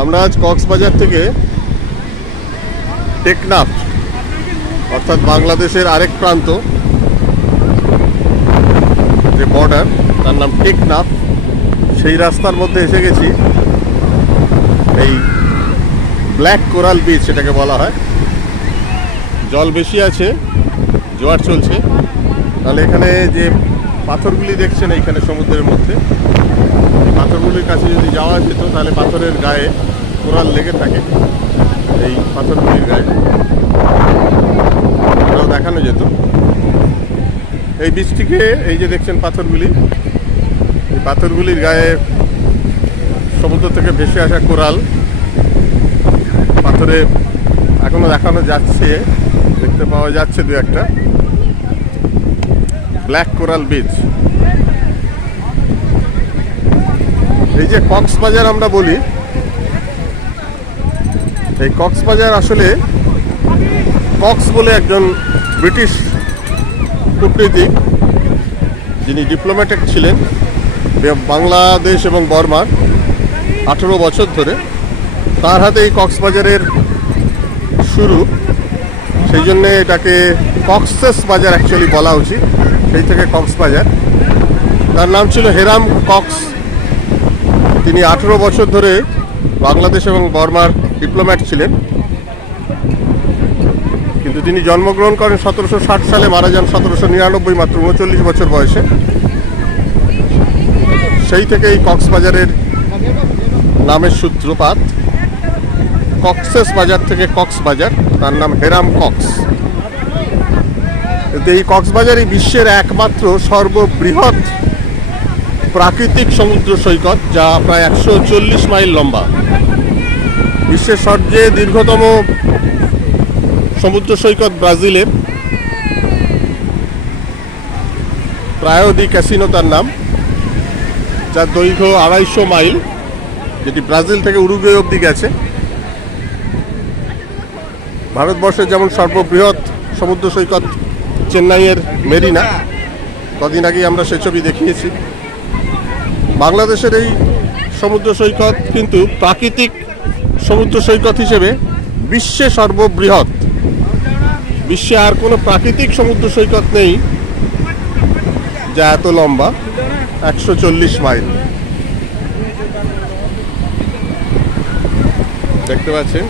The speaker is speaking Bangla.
আমরা আজ কক্সবাজার থেকে টেকনাফ অর্থাৎ বাংলাদেশের আরেক প্রান্ত যে বর্ডার তার নাম টেকনাফ, সেই রাস্তার মধ্যে এসে গেছি। এই ব্ল্যাক কোরাল বিচ এটাকে বলা হয়। জল বেশি আছে, জোয়ার চলছে। তাহলে এখানে যে পাথরগুলি দেখছেন এইখানে সমুদ্রের মধ্যে, পাথরগুলির কাছে যদি যাওয়া যেত তাহলে পাথরের গায়ে কোরাল লেগে থাকে। এই পাথরগুলির গায়ে এটাও দেখানো যেত। এই বীজটিকে এই যে দেখছেন পাথরগুলি, এই পাথরগুলির গায়ে সমুদ্র থেকে ভেসে আসা কোরাল পাথরে এখনো দেখানো যাচ্ছে, দেখতে পাওয়া যাচ্ছে দু একটা। Black coral beach. এই যে কক্সবাজার আমরা বলি, এই কক্সবাজার আসলে কক্স বলে একজন ব্রিটিশ কূটনীতিক, যিনি ডিপ্লোম্যাটিক ছিলেন বাংলাদেশ এবং বর্মার 18 বছর ধরে, তার হাতে এই কক্সবাজারের শুরু। সেই জন্যে এটাকে কক্সেস বাজার অ্যাকচুয়ালি বলা উচিত, সেই থেকে কক্সবাজার। তার নাম ছিল হেরাম কক্স। তিনি 18 বছর ধরে বাংলাদেশ এবং বর্মার ডিপ্লোম্যাট ছিলেন, কিন্তু তিনি জন্মগ্রহণ করেন 1760 সালে, মারা যান 1799, মাত্র 39 বছর বয়সে। সেই থেকে এই কক্সবাজারের নামের সূত্রপাত। কক্সেস বাজার থেকে কক্সবাজার, তার নাম হেরাম কক্স। এই কক্সবাজারই বিশ্বের একমাত্র সর্ববৃহৎ প্রাকৃতিক সমুদ্র সৈকত, যা প্রায় 140 মাইল লম্বা। বিশ্বের সবচেয়ে দীর্ঘতম সমুদ্র সৈকত ব্রাজিলের প্রায় দি ক্যাসিনো তার নাম, যার দৈর্ঘ্য 250 মাইল, যেটি ব্রাজিল থেকে উরুগুয়ে অবধি গেছে। ভারতবর্ষের যেমন সর্ববৃহৎ সমুদ্র সৈকত চেন্নাইয়ের মেরিনা, কদিন আগেই আমরা সে ছবি দেখিয়েছি। বাংলাদেশের এই সমুদ্র সৈকত কিন্তু প্রাকৃতিক সমুদ্র সৈকত হিসেবে বিশ্বে সর্ববৃহৎ। বিশ্বে আর কোনো প্রাকৃতিক সমুদ্র সৈকত নেই যা এত লম্বা, 140 মাইল। দেখতে পাচ্ছেন